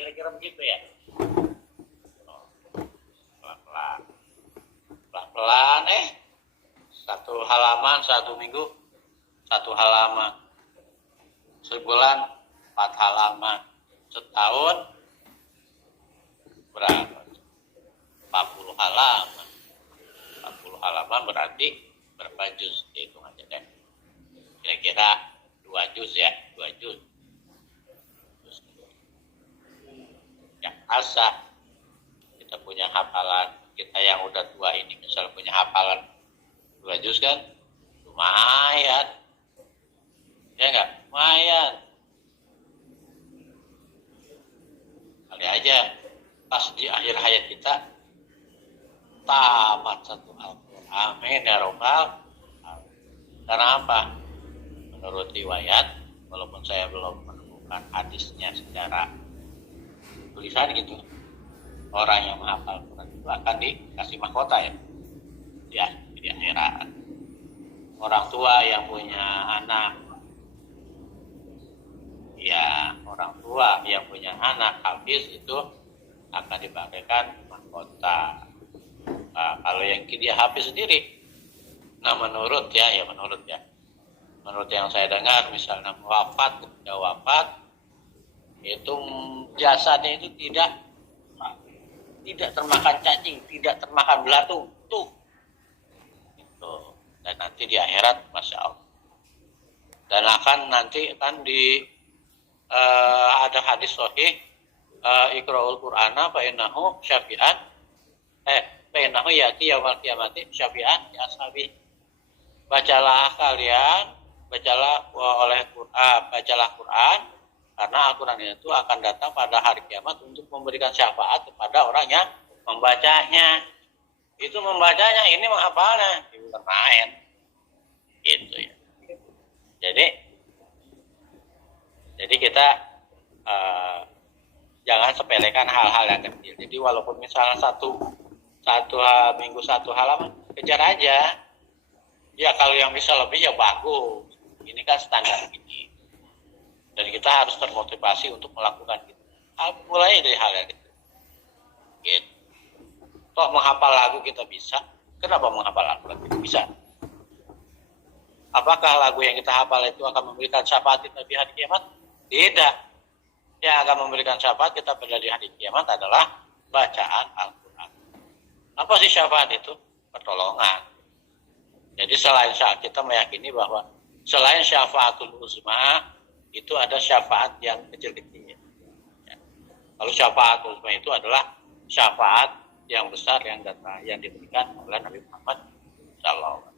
kira-kira begitu ya. Pelan-pelan. Pelan-pelan satu halaman, satu minggu, satu halaman. Sebulan, 4 halaman. Setahun, berapa? 40 halaman. 40 halaman berarti berapa juz? Hitung aja deh. Kira-kira 2 juz ya, 2 juz. Yang asa, kita punya hafalan. Kita yang udah tua ini misalnya punya hafalan 2 juz kan? Lumayan. Ya enggak? Lumayan. Kali aja pas di akhir hayat kita tamat satu Al-Quran. Amin ya Rabbal. Karena apa? Menurut riwayat, walaupun saya belum menemukan hadisnya secara tulisan gitu, orang yang menghafal Quran itu akan dikasih mahkota ya di akhirat. Orang tua yang punya anak, ya orang tua yang punya anak hafiz itu akan dibagikan mahkota. Nah, kalau yang dia hafiz sendiri, nah menurut yang saya dengar, misalnya ketika wafat itu jasadnya itu tidak termakan cacing, tidak termakan belatung, tuh. Itu. Dan nanti di akhirat, masya Allah. Dan nanti akan ada hadis sahih, iqra'ul Qur'ana fa innahu syafi'an, fa innahu ya'ti yaumil qiyamati syafi'an ya ashabi. Bacalah Quran, karena Al-Quran itu akan datang pada hari kiamat untuk memberikan syafaat kepada orang yang membacanya. Itu membacanya, ini menghafalnya, itu main. Gitu ya. Jadi kita jangan sepelekan hal-hal yang kecil. Jadi walaupun misalnya satu minggu satu halaman, kejar aja. Ya kalau yang bisa lebih ya bagus. Ini kan standar ini. Dan kita harus termotivasi untuk melakukan itu. Mulai dari hal yang itu. Gitu. Toh menghafal lagu kita bisa. Kenapa menghafal lagu kita bisa? Apakah lagu yang kita hafal itu akan memberikan syafaat kita di hari kiamat? Tidak. Yang akan memberikan syafaat kita pada di hari kiamat adalah bacaan Al-Quran. Apa sih syafaat itu? Pertolongan. Jadi selain kita meyakini bahwa selain syafaatul uzma itu ada syafaat yang kecil-kecilnya. Ya. Kalau syafaatul uzma itu adalah syafaat yang besar yang diberikan oleh Nabi Muhammad SAW.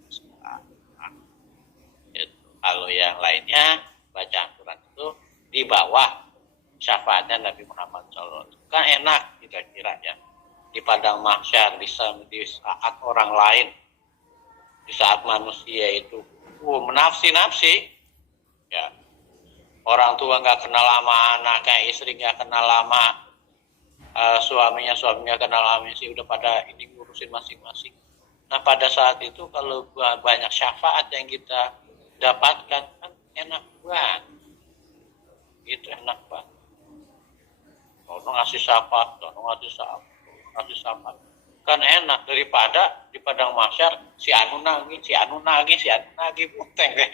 Kalau yang lainnya bacaan Quran itu di bawah syafaatnya Nabi Muhammad SAW. Kan enak kira-kira ya. Di padang mahsyar, di saat orang lain, di saat manusia itu menafsi-nafsi, ya orang tua nggak kenal lama anaknya, istri nggak kenal lama suaminya kenal lama sih, udah pada ini ngurusin masing-masing. Nah pada saat itu kalau banyak syafaat yang kita dapatkan kan enak banget, itu enak banget. Kalau ngasih syafaat, kan enak daripada di padang mahsyar si anu nagih puteng deh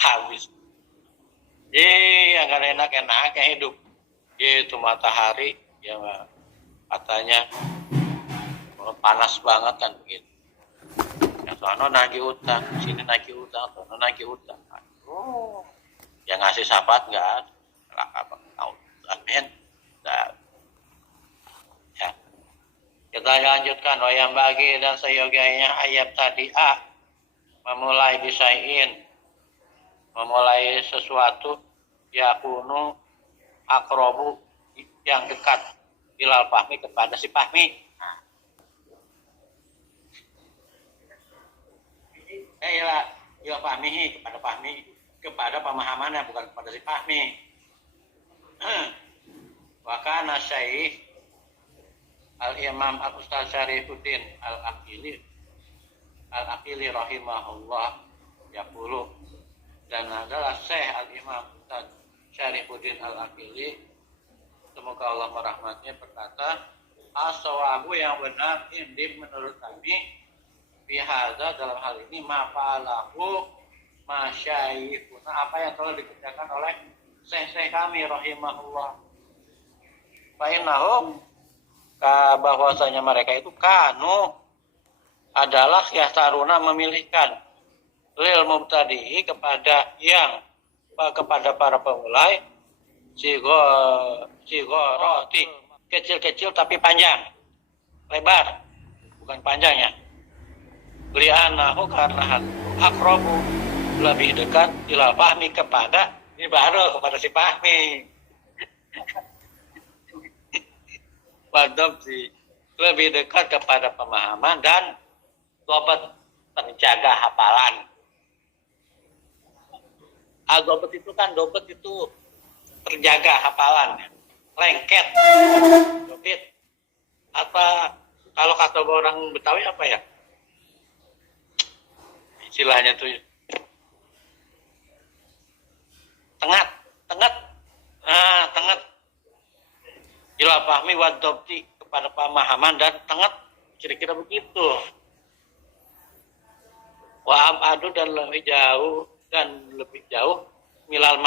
habis. Yang enak hidup itu matahari ya katanya panas banget kan begitu. Yang sono nagih utang, sini nagih utang, sono nagih utang. Yang ngasih syafaat enggak ada. Amin. Kita lanjutkan. Yang bagi dan seyogianya ayat tadi memulai bisain, memulai sesuatu yakunu akrobu yang dekat ilal fahmi kepada si fahmi. Ya fahmi kepada pemahamannya, bukan kepada si fahmi. Wakana Syekh Al-Imam Al-Ustaz Syarifuddin Al-Aqili rahimahullah yaqulu, dan adalah Syekh Al-Imam Ustaz Syarifuddin Al-Aqili, semoga Allah Allah merahmatinya berkata, as-sawabu yang benar ini menurut kami bihadza dalam hal ini mafa'alahu masyayikhuna, apa yang telah dikerjakan oleh syekh-syekh kami rahimahullah. Fa'inahum, bahwasanya mereka itu kanu adalah yahtaruna memilihkan lil mubtadi'i kepada para pemulai sigoroti kecil-kecil tapi panjang, lebar, bukan panjangnya. Li'anahu karena akrobu lebih dekat ila fahmi kepada si Fahmi. Wadabti lebih dekat kepada pemahaman dan dapat terjaga hafalan. Dobet itu kan terjaga hafalan, lengket, dobit. Apa kalau kata orang Betawi apa ya? Istilahnya tuh tengat. Tengat. Ila fahmi wa dobti kepada pemahaman dan tengat, kira-kira begitu. Wa abadu dan lebih jauh milal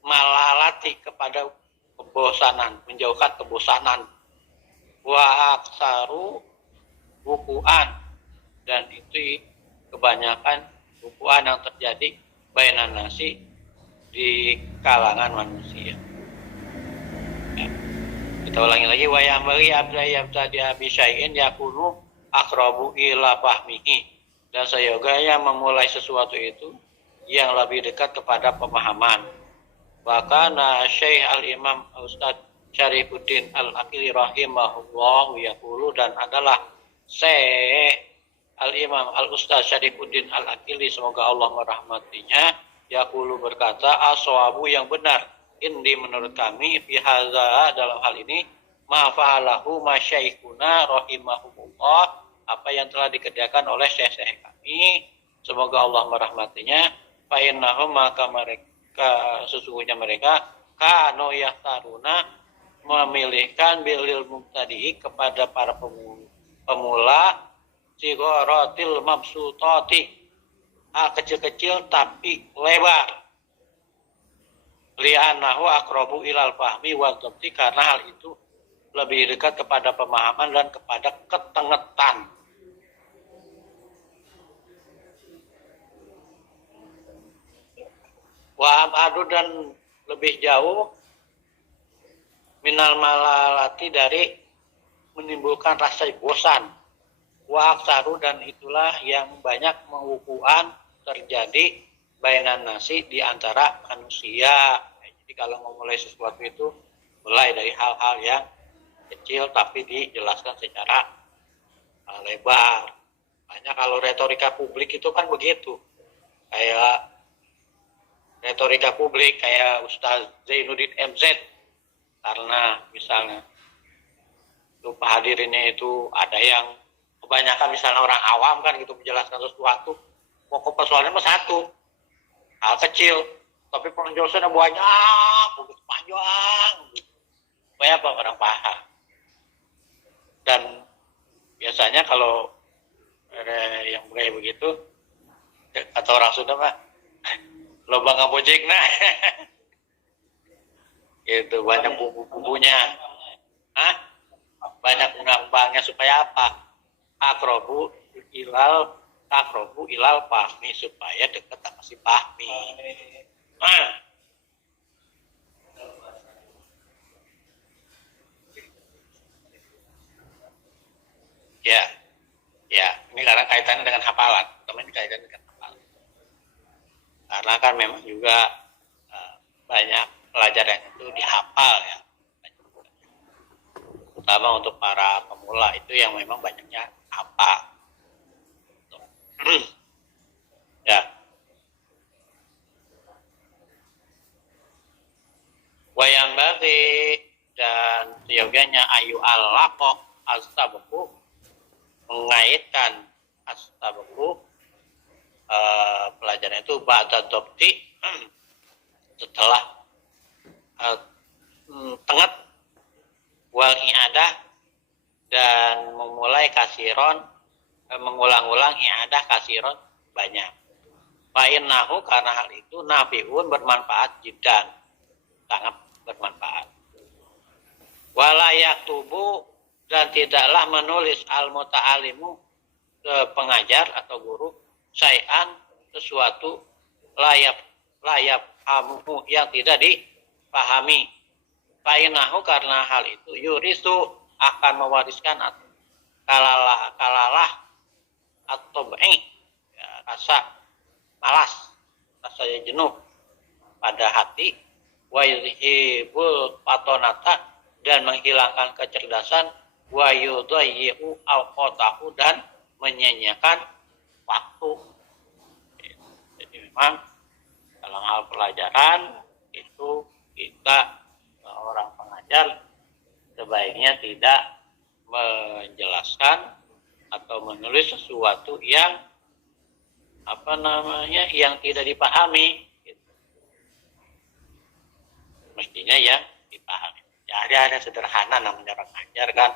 malalati kepada kebosanan, menjauhkan kebosanan. Wa aksaru bukuan, dan itu kebanyakan bukuan yang terjadi bainan nasi di kalangan manusia. Ya. Kita ulangi lagi, wa yang bagi abdayabtadi abisyai'in yakunu akrabu ila fahmihi, dan sayoganya memulai sesuatu itu yang lebih dekat kepada pemahaman. Bahkan Syekh Al-Imam Ustadz Syarifuddin Al-Aqili rahimahullah yaqulu, dan adalah Syekh Al-Imam Al-Ustadz Syarifuddin Al-Aqili, semoga Allah merahmatinya, yaqulu berkata, as-sawabu yang benar indi menurut kami fi hadza dalam hal ini ma fa'alahu masyaikhuna rahimahumullah, apa yang telah dikerjakan oleh syekh-syekh kami, semoga Allah merahmatinya. Fa innahum, maka mereka sesungguhnya mereka kanu yahtaruna memilihkan bilil mubtadi kepada para pemula sigaratil mabsutati, kecil-kecil tapi lebar. Li'annahu aqrabu ilal fahmi wal dhabti, karena hal itu lebih dekat kepada pemahaman dan kepada ketengetan. Wa abadu, dan lebih jauh minal malalati dari menimbulkan rasa bosan. Wa aksaru, dan itulah yang banyak mengukuhan terjadi bainan nasi di antara manusia. Jadi kalau memulai sesuatu itu mulai dari hal-hal yang kecil tapi dijelaskan secara lebar. Banyak kalau retorika publik itu kan begitu. Kayak retorika publik kayak Ustaz Zainuddin MZ, karena misalnya itu hadirinnya itu ada yang kebanyakan misalnya orang awam kan gitu menjelaskan sesuatu, pokok persoalannya mah satu, hal kecil, tapi penjelasannya banyak, begitu panjang, supaya apa orang paham. Dan biasanya kalau yang kayak begitu, kata orang Sunda mah loba ngabojek nah. Itu banyak bumbu-bumbunya. Banyak undang-undangnya supaya apa? Akrobu ilal fahmi, supaya dekat sama si Fahmi. Ya, ini karena kaitannya dengan hafalan, teman, kaitannya dengan hafalan. Karena kan memang juga banyak pelajaran itu dihafal ya, terutama untuk para pemula itu yang memang banyaknya hafal. Ya. Wayang bagi, dan yogyanya ayu al-laqo as-sabqu, mengaitkan as-sabqu pelajaran itu ba'da dhabti, setelah tengat wal i'adah, dan memulai kasiron, mengulang-ulang i'adah kasiron banyak. Fa'innahu, karena hal itu nafi'un, bermanfaat jiddan, sangat bermanfaat. Wala yaktubu, dan tidaklah menulis al-muta'alimu, pengajar atau guru, syai'an, sesuatu, layap hamuhu, yang tidak dipahami. Fa'innahu, karena hal itu yurisu, akan mewariskan kalalah atau rasa malas, rasa jenuh pada hati, wa yuzhibul fatonata, dan menghilangkan kecerdasan, wa yudayyi'u awqatahu, dan menyanyiakan waktu. Jadi memang dalam hal pelajaran itu kita orang pengajar sebaiknya tidak menjelaskan atau menulis sesuatu yang yang tidak dipahami, gitu. Mestinya ya dipahami. Jadi ada sederhana namanya orang ngajar kan,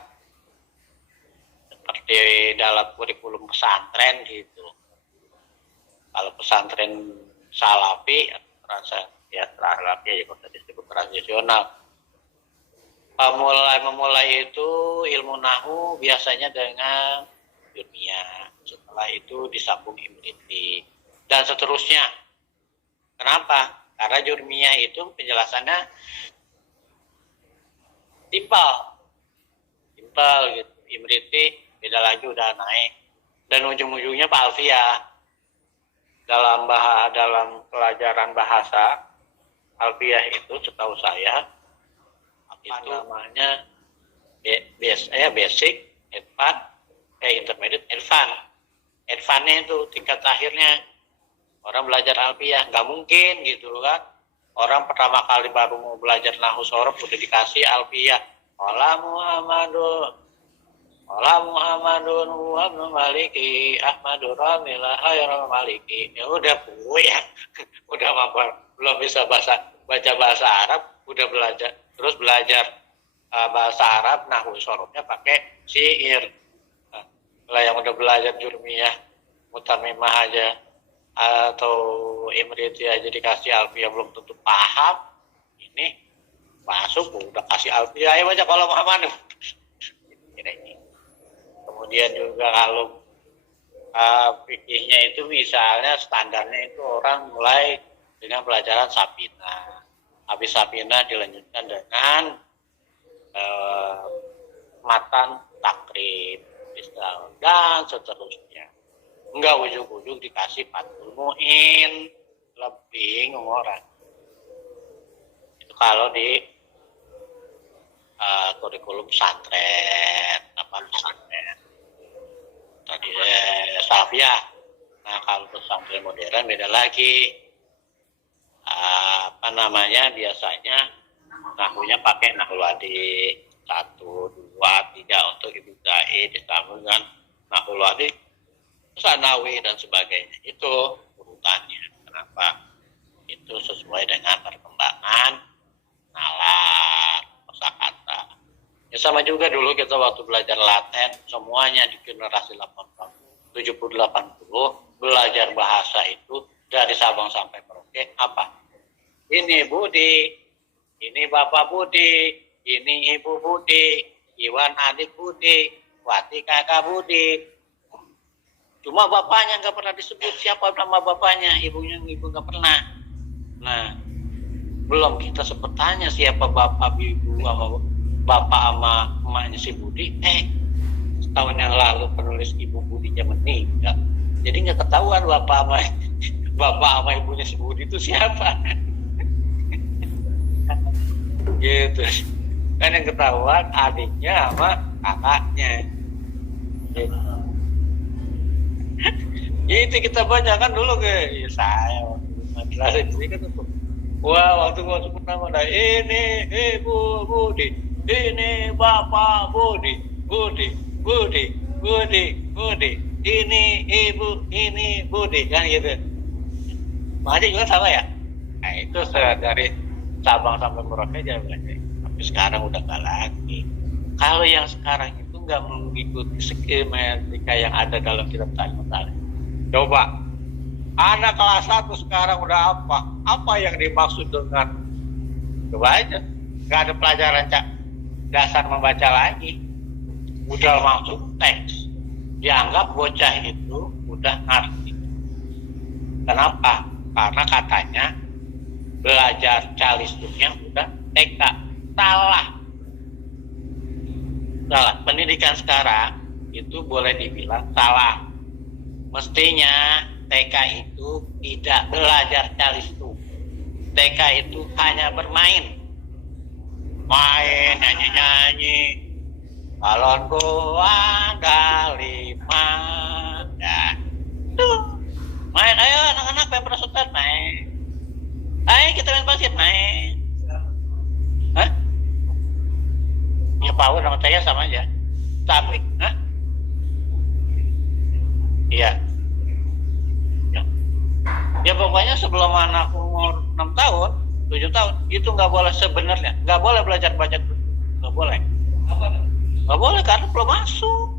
seperti dalam kurikulum pesantren gitu. Kalau pesantren salafi, salafi ya kalau tadi disebut tradisional. Memulai itu ilmu nahu biasanya dengan dunia. Setelah itu disambung imriti dan seterusnya. Kenapa? Karena jurmiyah itu penjelasannya simpel gitu. Imriti beda lagi, udah naik, dan ujung-ujungnya Pak Alfiyah. Dalam pelajaran bahasa, Alfiyah itu setahu saya itu namanya basic, advanced, intermediate, advanced. Advance-nya itu tingkat akhirnya. Orang belajar Alfiyah nggak mungkin gitu kan. Orang pertama kali baru mau belajar nahwu shorof udah dikasih Alfiyah. Qala Muhammadun wa ibnu Maliki Ahmadur Ramilah Hayrul Maliki. Ya udah udah apa? Belum bisa baca bahasa Arab, udah belajar bahasa Arab, nahwu shorofnya pakai syair. Lah yang udah belajar jurmiyah, mutamimah aja atau imriti aja dikasih Alfiyah belum tentu paham. Ini masuk udah kasih Alfiyah, ayo baca kalau Muhammad. Ini. Kemudian juga kalau fikihnya itu misalnya standarnya itu orang mulai dengan pelajaran Sapina. Habis Sapina dilanjutkan dengan matan takrib, dan seterusnya. Enggak ujung-ujung dikasih Fathul Mu'in, lebih orang. Itu kalau di kurikulum pesantren, pesantren tadi salafiyah. Nah kalau pesantren modern beda lagi. Biasanya nahwunya pakai nahwu wadi 1, 2, 3 untuk ibtidai, ditambah dengan nahwu wadi, sanawi dan sebagainya. Itu urutannya. Kenapa? Itu sesuai dengan perkembangan nalar, kosakata. Ya sama juga dulu kita waktu belajar Latin, semuanya di generasi 70-80 belajar bahasa itu dari Sabang sampai Merauke apa? Ini Budi, ini Bapak Budi, ini Ibu Budi, Iwan adik Budi, Wati kakak Budi. Cuma bapaknya nggak pernah disebut, siapa nama bapaknya, ibu nggak pernah. Nah, belum kita sempat tanya siapa bapak ibu sama bapak sama emaknya si Budi. Setahun yang lalu penulis Ibu Budinya meninggal. Jadi nggak ketahuan bapak sama ibunya si Budi itu siapa. Gitu. Kan yang ketahuan adiknya sama kakaknya. Gitu. Itu kita baca kan dulu saya madrasah di sini kan tuh. Wah, waktu gua sebut nama ini Ibu Budi, ini Bapak Budi, ini Ibu, ini Budi, kan gitu. Makanya juga sama ya. Nah itu dari Sabang sampai Merauke aja belajar. Tapi sekarang udah nggak lagi. Kalau yang sekarang itu nggak mengikuti skematika yang ada dalam kitab Ta'lim Ta'lim. Coba, anak kelas 1 sekarang udah apa? Apa yang dimaksud dengan, coba aja, nggak ada pelajaran dasar membaca lagi. Udah masuk teks. Dianggap bocah itu udah ngerti. Kenapa? Karena katanya belajar calistumnya udah TK. Salah. Pendidikan sekarang itu boleh dibilang salah. Mestinya TK itu tidak belajar calistung. TK itu hanya bermain. Main, nyanyi-nyanyi. Balonku ada 5. Nah, tuh. Main, ayo anak-anak main perosotan, main. Ayo kita main basket, main. Hah? Ya Power sama saya sama aja. Tapi, hah? Iya. Ya pokoknya sebelum anak umur 6 tahun, 7 tahun, itu nggak boleh sebenarnya. Nggak boleh belajar baca tulis. Nggak boleh. Nggak boleh karena belum masuk.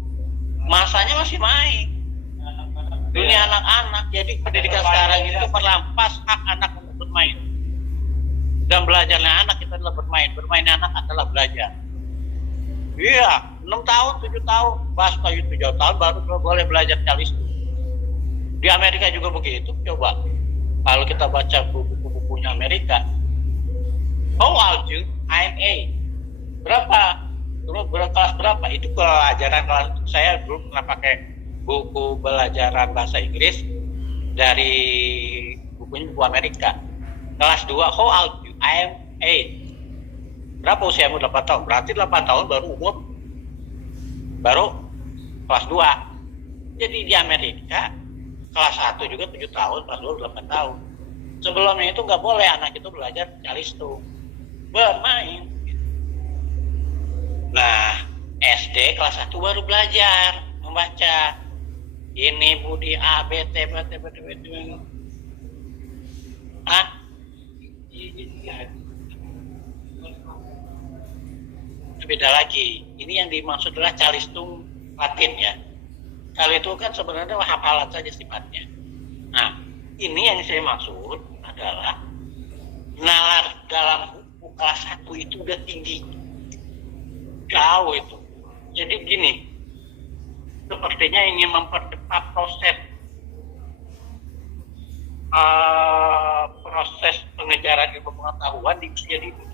Masanya masih main. Dunia anak-anak. Jadi pendidikan sekarang itu merampas hak anak untuk bermain. Dan belajarnya anak itu adalah bermain. Bermainnya anak adalah belajar. Iya, 6 tahun, 7 tahun. Pas 7 tahun baru boleh belajar calistung. Di Amerika juga begitu. Coba. Kalau kita baca buku-bukunya Amerika. How old you? I'm 8. Berapa? Dulu kelas berapa? Itu pelajaran kelas saya dulu pernah pakai buku pelajaran bahasa Inggris dari bukunya buku Amerika. Kelas 2, how old you? I'm 8. Berapa usiamu? 8 tahun. Berarti 8 tahun baru kelas 2. Jadi di Amerika kelas 1 juga 7 tahun, kelas 2 8 tahun. Sebelumnya itu nggak boleh anak itu belajar calistung, bermain. Nah, SD kelas 1 baru belajar membaca. Ini Budi A, B, T, B, T, B, T, B, T. Ah? Beda lagi. Ini yang dimaksud adalah calistung Latin ya. Kalau itu kan sebenarnya hafalan saja sifatnya. Nah, ini yang saya maksud adalah nalar dalam buku kelas 1 itu udah tinggi. Jauh itu. Jadi gini, sepertinya ingin mempercepat proses pengejaran ilmu pengetahuan di usia dini.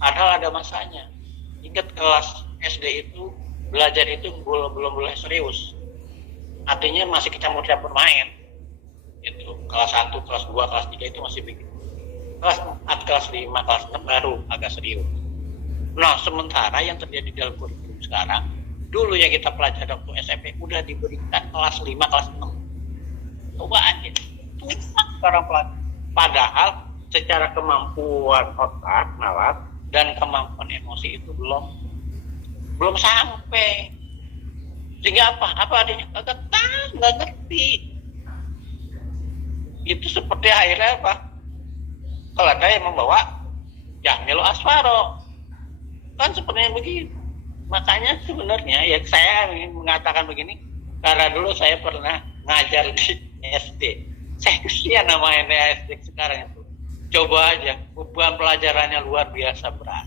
Padahal ada masanya. Ingat kelas SD itu belajar itu belum boleh serius. Artinya masih kecampur-campur main. Itu kelas 1, kelas 2, kelas 3 itu masih begitu. Kelas 4, kelas 5, kelas 6 baru agak serius. Nah, sementara yang terjadi dalam kurikulum sekarang, dulu yang kita pelajari waktu SMP udah diberikan kelas 5, kelas 6. Coba aja. Susah sekarang pelajar. Padahal secara kemampuan otak, nalar, dan kemampuan emosi itu belum sampai. Sehingga apa adanya nggak ngerti. Itu seperti akhirnya apa? Kalau ada yang membawa Jamil Asfaro, kan sepertinya begitu. Makanya sebenarnya ya saya ingin mengatakan begini karena dulu saya pernah ngajar di SD. Saya kesian nama SD sekarang itu. Coba aja, beban pelajarannya luar biasa berat.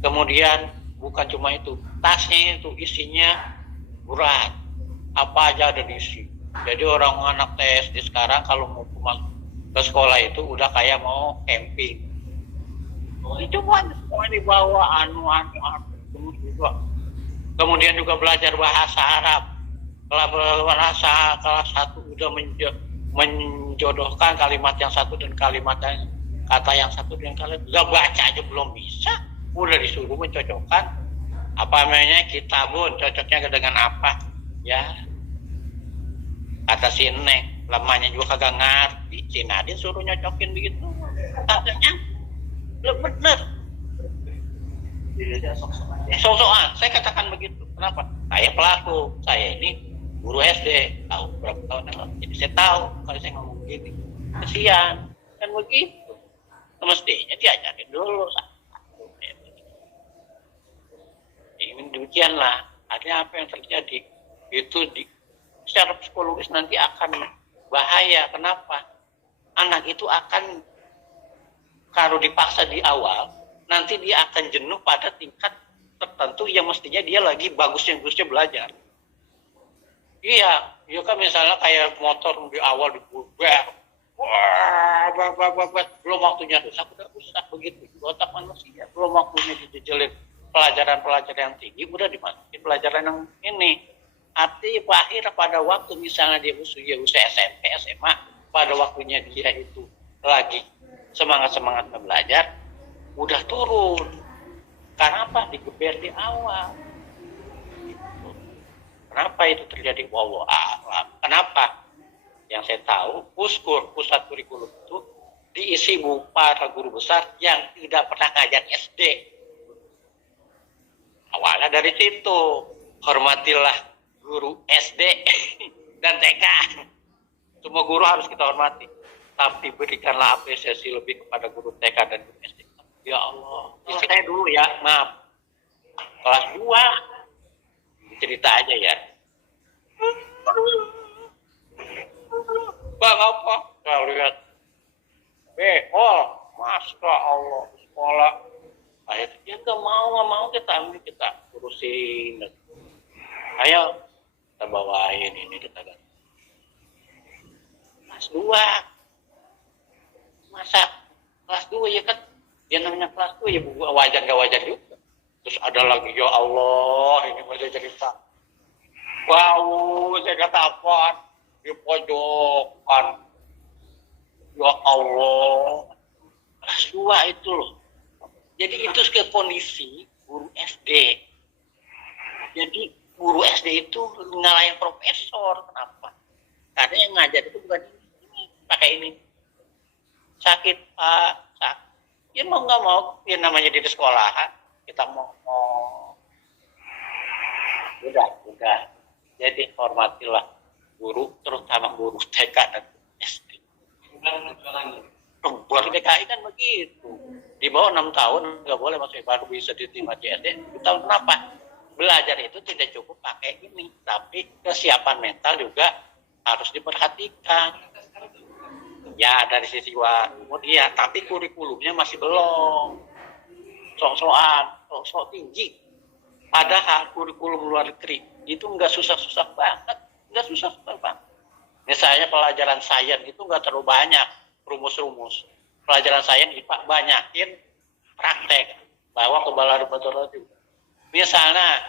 Kemudian bukan cuma itu, tasnya itu isinya berat, apa aja ada diisi. Jadi orang anak TSD sekarang kalau mau ke sekolah itu udah kayak mau camping. Itu semua dibawa kemudian juga belajar bahasa Arab. Kelas 1 udah menjodohkan kalimat yang satu dan kata yang satu dengan kalimat. Gak baca aja belum bisa, udah disuruh mencocokkan apa namanya kitabun, cocoknya dengan apa ya. Kata si Neng, lemahnya juga kagak ngerti, si Nadine suruh nyocokin begitu. Katanya belum bener. Sok-sokan, saya katakan begitu. Kenapa? Saya pelaku, saya ini guru SD, tahu berapa tahun yang lalu. Jadi saya tahu kalau saya ngomong begini. Kesian, kan begitu. Mestinya diajarin dulu. demikianlah. Artinya apa yang terjadi itu secara psikologis nanti akan bahaya. Kenapa? Anak itu akan, kalau dipaksa di awal, nanti dia akan jenuh pada tingkat tertentu yang mestinya dia lagi bagusnya belajar. Iya, ya kan misalnya kayak motor di awal dibubek, wah, belum waktunya rusak, udah rusak begitu. Otak manusia belum waktunya dijejelin pelajaran-pelajaran yang tinggi, udah dimasukin pelajaran yang ini. Arti akhir pada waktu misalnya dia usia SMP, SMA, pada waktunya dia itu lagi semangat belajar, udah turun. Karena apa? Digeber di awal. Gitu. Kenapa itu terjadi? Wallahu a'lam. Kenapa? Yang saya tahu, pusat kurikulum itu diisi para guru besar yang tidak pernah ngajar SD. Awalnya dari situ, hormatilah guru SD dan TK. Semua guru harus kita hormati. Tapi berikanlah apresiasi lebih kepada guru TK dan guru SD. Ya Allah. Saya dulu ya, maaf. Kelas 2. Cerita aja ya. Bang, apa? Saya lihat. Masya Allah. Sekolah. Akhirnya nggak mau kita urusin. Ayo, kita bawain ini kita ganti. Kelas 2. Masa kelas 2 ya kan? Dia namanya kelas 2 ya wajar gak wajar juga. Terus ada lagi, ya Allah, ini masih cerita. Wow, saya kata apa? Di pojokan. Ya Allah. Kelas 2 itu loh. Jadi itu kondisi guru SD. Jadi guru SD itu ngalahin profesor. Kenapa? Karena yang ngajar itu bukan ini. Pakai ini. Sakit, Pak. Sakit. Ya mau nggak mau, ya namanya di sekolahan. Kita mau. Udah. Jadi hormatilah guru, terutama guru TK dan SD. Buat DKI kan begitu. Di bawah 6 tahun nggak boleh masuk, baru bisa diterima di SD. Tahun kenapa? Belajar itu tidak cukup pakai ini, tapi kesiapan mental juga harus diperhatikan. Ya dari sisi kemudian, tapi kurikulumnya masih belum. Sok tinggi. Padahal kurikulum luar negeri itu nggak susah-susah banget, Misalnya pelajaran sains itu nggak terlalu banyak rumus-rumus. Pelajaran sains IPA banyakin praktek, bawa ke laboratorium. Misalnya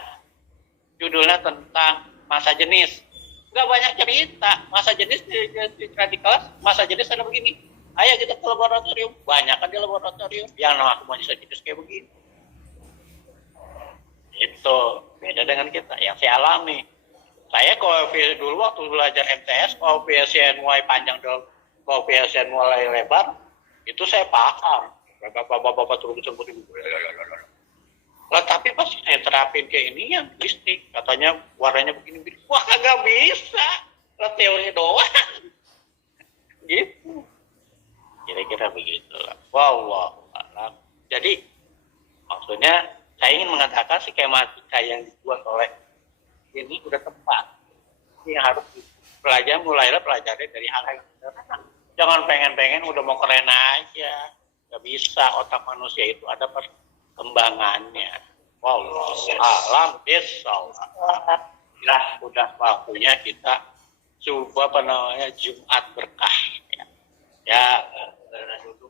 judulnya tentang massa jenis, nggak banyak cerita. Massa jenis di kelas, massa jenis ada begini. Ayo kita ke laboratorium, banyak kan di laboratorium. Yang nama aku massa jenis kayak begini. Itu beda dengan kita yang saya alami. Saya kalau dulu waktu belajar MTS, kalau PSNY panjang dong, kalau PSNY lebar, itu saya paham. Bapak turun lah, tapi pas saya terapin kayak ini yang listrik, katanya warnanya begini. Wah, kagak bisa. Lah teori doang. Gitu. Kira-kira begitulah. Wallahu a'lam. Jadi maksudnya saya ingin mengatakan skematika yang dibuat oleh ini udah tepat. Ini harus mulailah pelajari dari hal yang sederhana. Jangan pengen udah mau keren aja. Gak bisa, otak manusia itu ada perkembangannya. Wallahu a'lam bishawab. Udah waktunya kita coba Jumat berkah. Ya, duduk.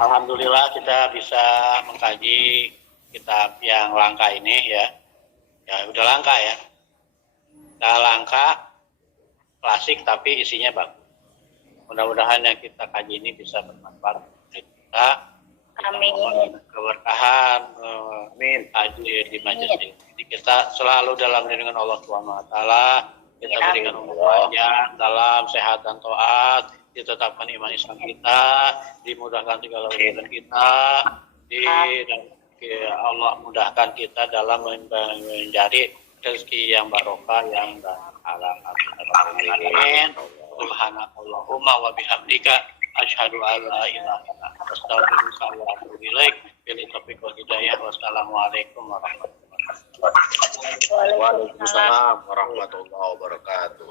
Alhamdulillah kita bisa mengkaji kitab yang langka ini ya. Ya udah langka ya. Udah langka, klasik tapi isinya bagus. Mudah-mudahan yang kita kaji ini bisa bermanfaat untuk kita. Amin. Keberkahan, amin. Hadir di majelis ini. Jadi kita selalu dalam lindungan Allah Subhanahu wa taala. Kita berikan umur panjang dalam sehat dan taat. Ditetapkan iman Islam kita, dimudahkan segala urusan kita, dan Allah mudahkan kita dalam mencari rezeki yang barokah yang halal. Amin. Subhanakallahumma wa bihamdika asyhadu an la ilaha illa anta astaghfiruka wa atubu ilaik. Bil taufiq wal hidayah. Assalamualaikum warahmatullahi wabarakatuh. Waalaikumsalam. Waalaikumsalam warahmatullahi wabarakatuh.